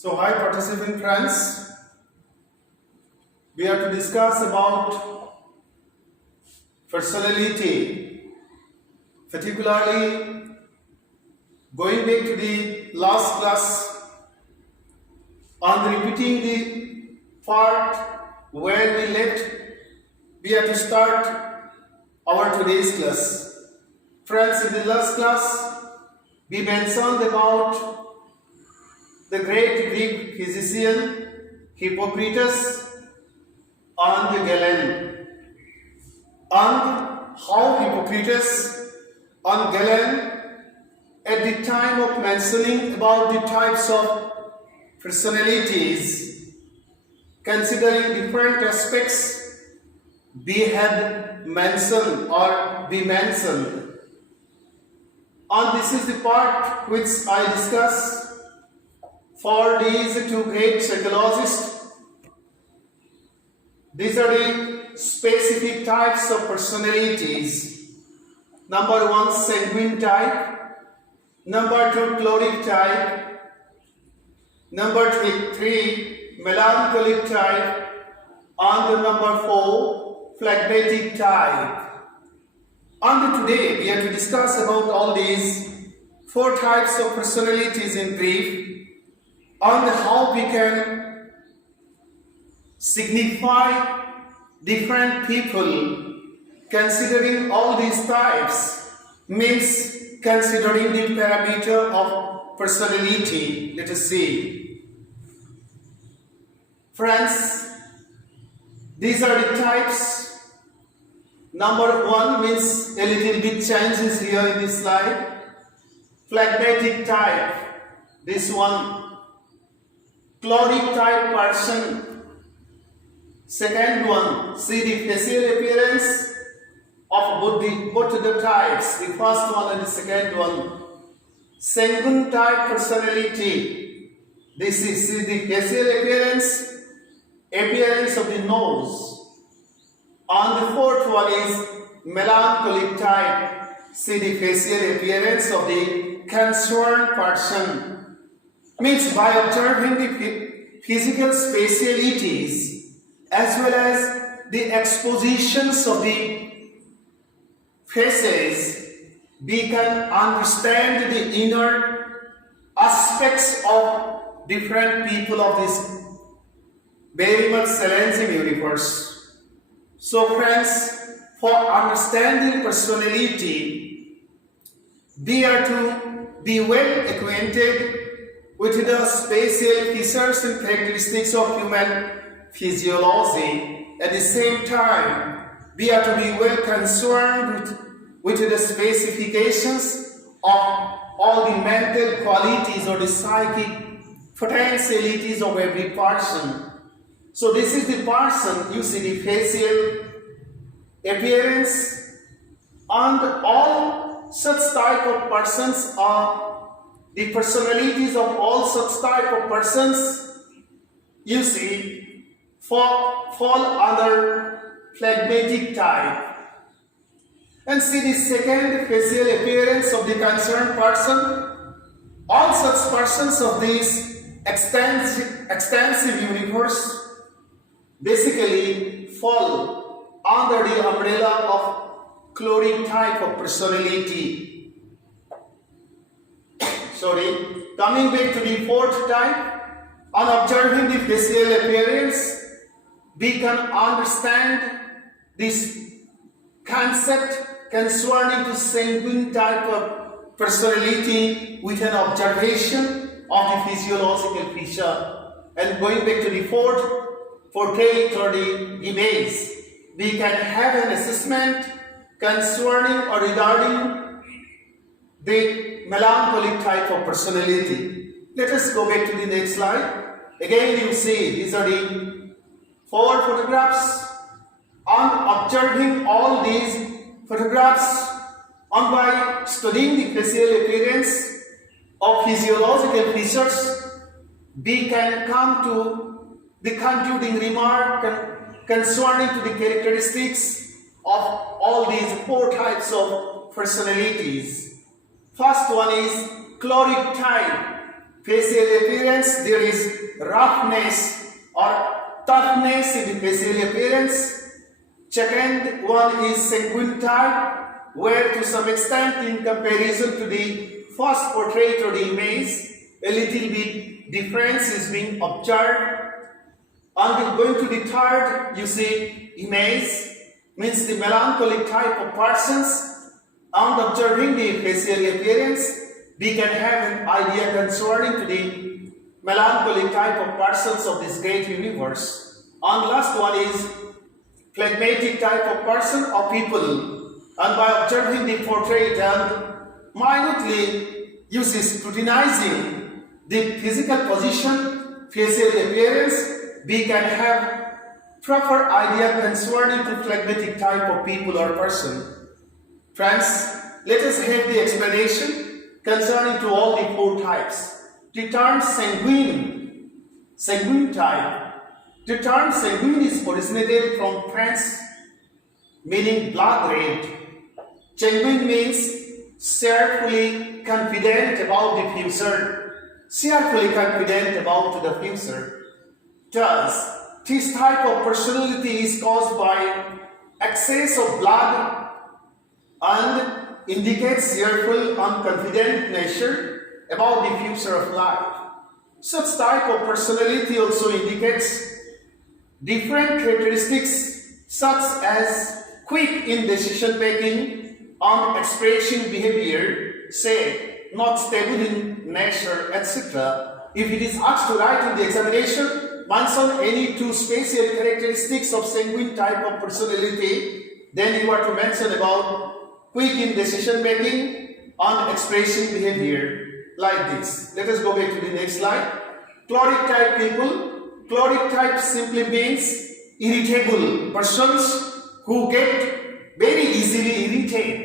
So hi participant friends, we have to discuss about personality, particularly going back to the last class on repeating the part where we left. We have to start our today's class. Friends, in the last class we mentioned about the great Greek physician Hippocrates and Galen, and how Hippocrates and Galen at the time of mentioning about the types of personalities, considering different aspects, we had mentioned or be mentioned. And this is the part which I discuss for these two great psychologists. These are the specific types of personalities. Number one, sanguine type. Number two, choleric type. Number three, melancholic type. And number four, phlegmatic type. And today we have to discuss about all these four types of personalities in brief, and how we can signify different people considering all these types, means considering the parameter of personality. Let us see. Friends, these are the types. Number one means a little bit changes here in this slide. Phlegmatic type, this one. Choleric type person. Second one, see the facial appearance of both the types, the first one and the second one. Sanguine type personality. This is see the facial appearance of the nose. And the fourth one is melancholic type. See the facial appearance of the concerned person. Means by observing the physical spatialities as well as the expositions of the faces, we can understand the inner aspects of different people of this very much challenging universe. So friends, for understanding personality, we are to be well acquainted with the spatial features and characteristics of human physiology. At the same time, we are to be well concerned with the specifications of all the mental qualities or the psychic potentialities of every person. So this is the person, you see the facial appearance, and all such type of persons are the personalities of all such type of persons, you see, fall under phlegmatic type. And see the second facial appearance of the concerned person. All such persons of this extensive universe basically fall under the umbrella of choleric type of personality. Coming back to the fourth type, on observing the facial appearance, we can understand this concept concerning the sanguine type of personality with an observation of the physiological feature. And going back to the fourth portrait or the image, we can have an assessment concerning or regarding the melancholic type of personality. Let us go back to the next slide. Again you see these are the four photographs. On observing all these photographs and by studying the facial appearance of physiological features, we can come to the concluding remark concerning to the characteristics of all these four types of personalities. First one is choleric type facial appearance, there is roughness or toughness in the facial appearance. Second one is sanguine type, where to some extent in comparison to the first portrait or the image, a little bit difference is being observed. And going to the third, you see, image means the melancholic type of persons. And observing the facial appearance, we can have an idea concerning to the melancholic type of persons of this great universe. And last one is phlegmatic type of person or people. And by observing the portrait and minutely, you see, scrutinizing the physical position, facial appearance, we can have proper idea concerning to phlegmatic type of people or person. Friends, let us have the explanation concerning to all the four types. The term sanguine type. The term sanguine is originated from French, meaning blood red. Sanguine means cheerfully confident about the future. Cheerfully confident about the future. Thus, this type of personality is caused by excess of blood and indicates cheerful and confident nature about the future of life. Such type of personality also indicates different characteristics such as quick in decision making and expressing behavior, say, not stable in nature, etc. If it is asked to write in the examination, mention any two special characteristics of sanguine type of personality, then you are to mention about quick in decision making and expressing behavior like this. Let us go back to the next slide. Choleric type people. Choleric type simply means irritable persons who get very easily irritated.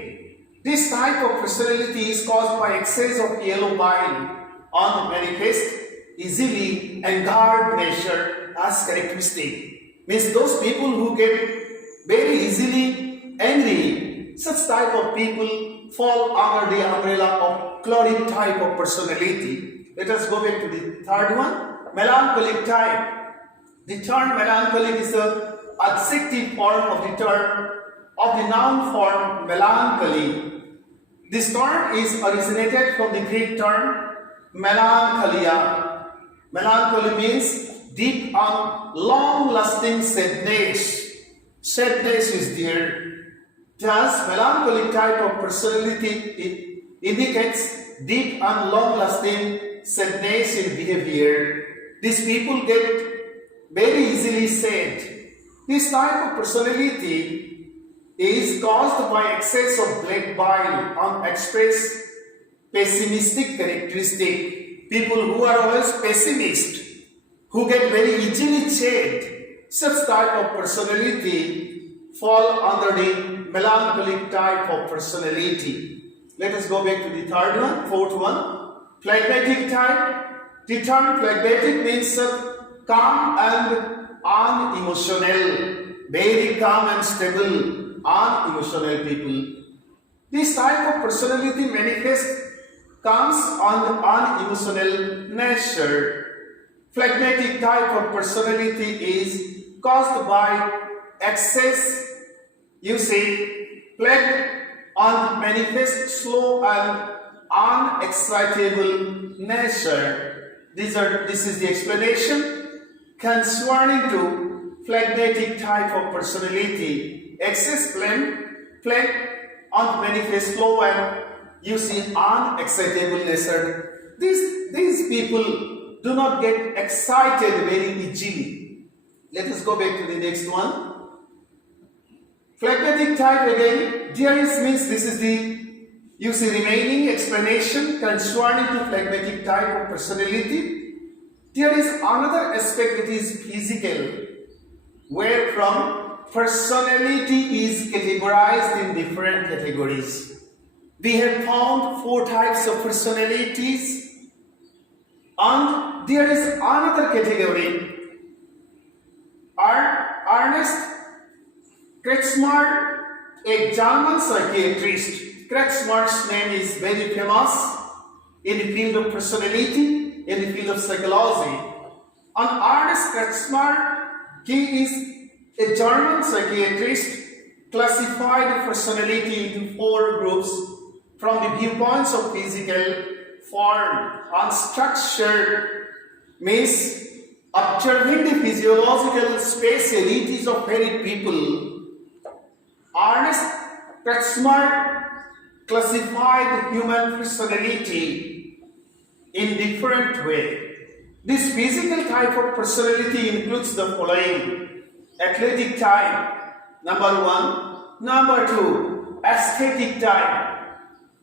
This type of personality is caused by excess of yellow bile and manifest easily angered nature as characteristic. Means those people who get very easily angry, such type of people fall under the umbrella of choleric type of personality. Let us go back to the third one, melancholic type. The term melancholic is the adjective form of the term of the noun form melancholy. This term is originated from the Greek term melancholia. Melancholy means deep and long-lasting sadness. Sadness is there. Thus, melancholic type of personality indicates deep and long-lasting sadness in behavior. These people get very easily sad. This type of personality is caused by excess of black bile and express pessimistic characteristic. People who are always pessimist, who get very easily sad, such type of personality fall under the melancholic type of personality. Let us go back to the third one, fourth one, phlegmatic type. The term phlegmatic means calm and unemotional, very calm and stable, unemotional people. This type of personality manifests comes on unemotional nature. Phlegmatic type of personality is caused by excess, you see, phlegm and manifest slow and unexcitable nature. This is the explanation concerning to phlegmatic type of personality. Excess phlegm and manifest slow and you see unexcitable nature. These people do not get excited very easily. Let us go back to the next one. Phlegmatic type again, there is means this is the remaining explanation concerning to phlegmatic type of personality. There is another aspect that is physical, wherefrom personality is categorized in different categories. We have found 4 types of personalities, and there is another category. Ernest Kretschmer, a German psychiatrist. Kretschmer's name is very famous in the field of personality. in the field of psychology. And Ernst Kretschmer, he is a German psychiatrist, classified personality into 4 groups from the viewpoints of physical, form and structure, means observing the physiological specialities of varied people. Ernst Kretschmer classified human personality in different way. This physical type of personality includes the following: athletic type, number 1. Number 2, aesthetic type.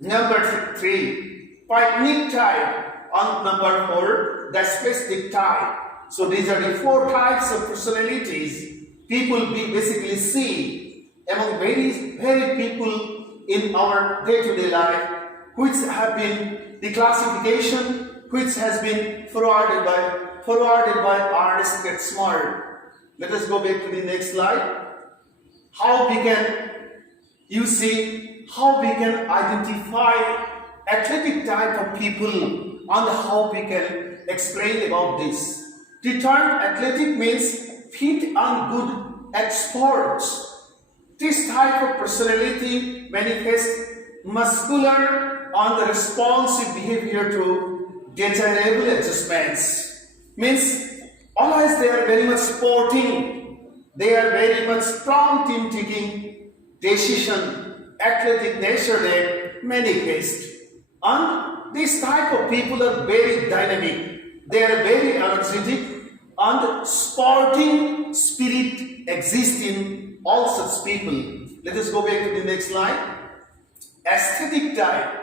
Number 3, Pyknic type. And number 4, Dysplastic type. So these are the 4 types of personalities people basically see among varied people in our day-to-day life, which have been the classification which has been forwarded by Ernst Kretschmer. Let us go back to the next slide. How we can identify athletic type of people and how we can explain about this. The term athletic means fit and good at sports. This type of personality manifests muscular and responsive behavior to desirable adjustments. Means always they are very much sporting, they are very much prompt in taking decision, athletic nature they manifest. And this type of people are very dynamic, they are very energetic, and sporting spirit exists in all such people. Let us go back to the next slide. Aesthetic type.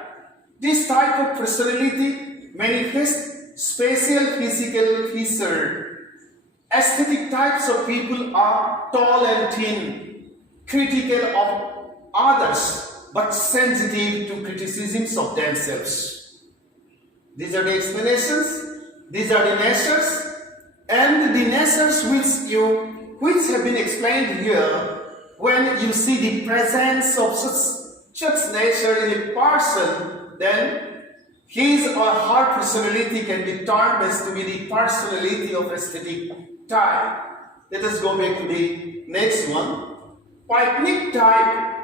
This type of personality manifests spatial physical feature. Aesthetic types of people are tall and thin, critical of others, but sensitive to criticisms of themselves. These are the explanations, these are the natures, and the natures which have been explained here. When you see the presence of such nature in a person, then his or her personality can be termed as to be the personality of aesthetic type. Let us go back to the next one. Pyknic type.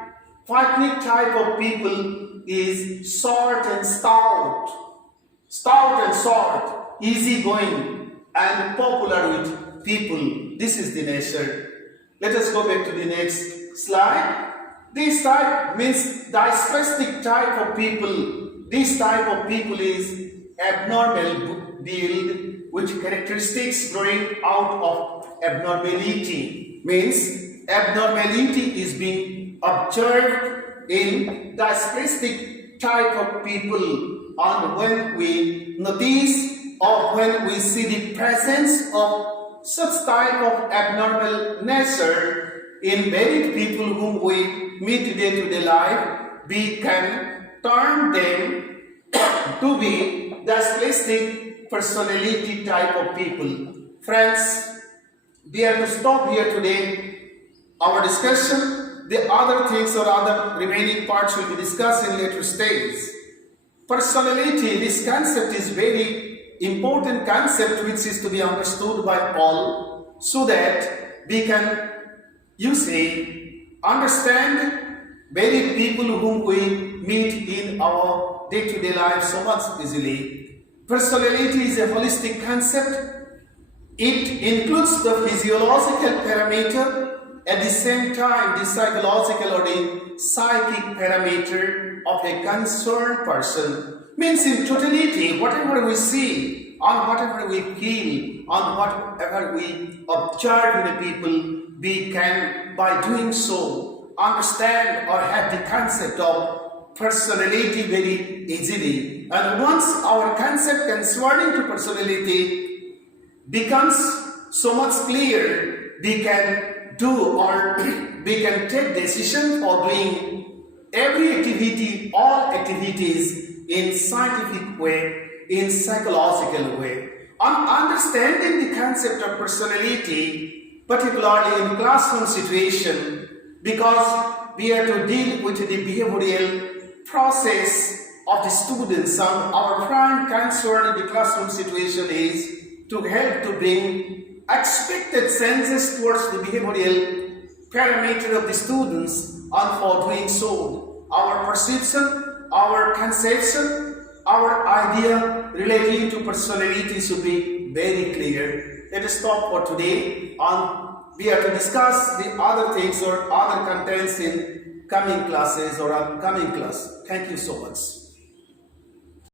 Pyknic type of people is short and stout. Stout and short, easygoing and popular with people. This is the nature. Let us go back to the next slide. This type means dysplastic type of people. This type of people is abnormal build, which characteristics growing out of abnormality. Means abnormality is being observed in dysplastic type of people. And when we notice or when we see the presence of such type of abnormal nature in varied people whom we meet day-to-day life, we can term them to be dysplastic personality type of people. Friends, we have to stop here today our discussion. The other things or other remaining parts will be discussed in later stages. Personality, this concept is very important concept which is to be understood by all, so that we can, understand very people whom we meet in our day-to-day life so much easily. Personality is a holistic concept. It includes the physiological parameter, at the same time the psychological or the psychic parameter of a concerned person. Means in totality, whatever we see, and whatever we feel, and whatever we observe in the people, we can, by doing so, understand or have the concept of personality very easily. And once our concept concerning to personality becomes so much clear, we can do or we can take decision for doing every activity, all activities in scientific way, in psychological way. On understanding the concept of personality, particularly in classroom situation, because we are to deal with the behavioral process of the students, and our prime concern in the classroom situation is to help to bring expected senses towards the behavioral parameter of the students, and for doing so, our perception, our conception, our idea relating to personality should be very clear. Let us stop for today, and we are to discuss the other things or other contents in coming classes or upcoming class. Thank you so much.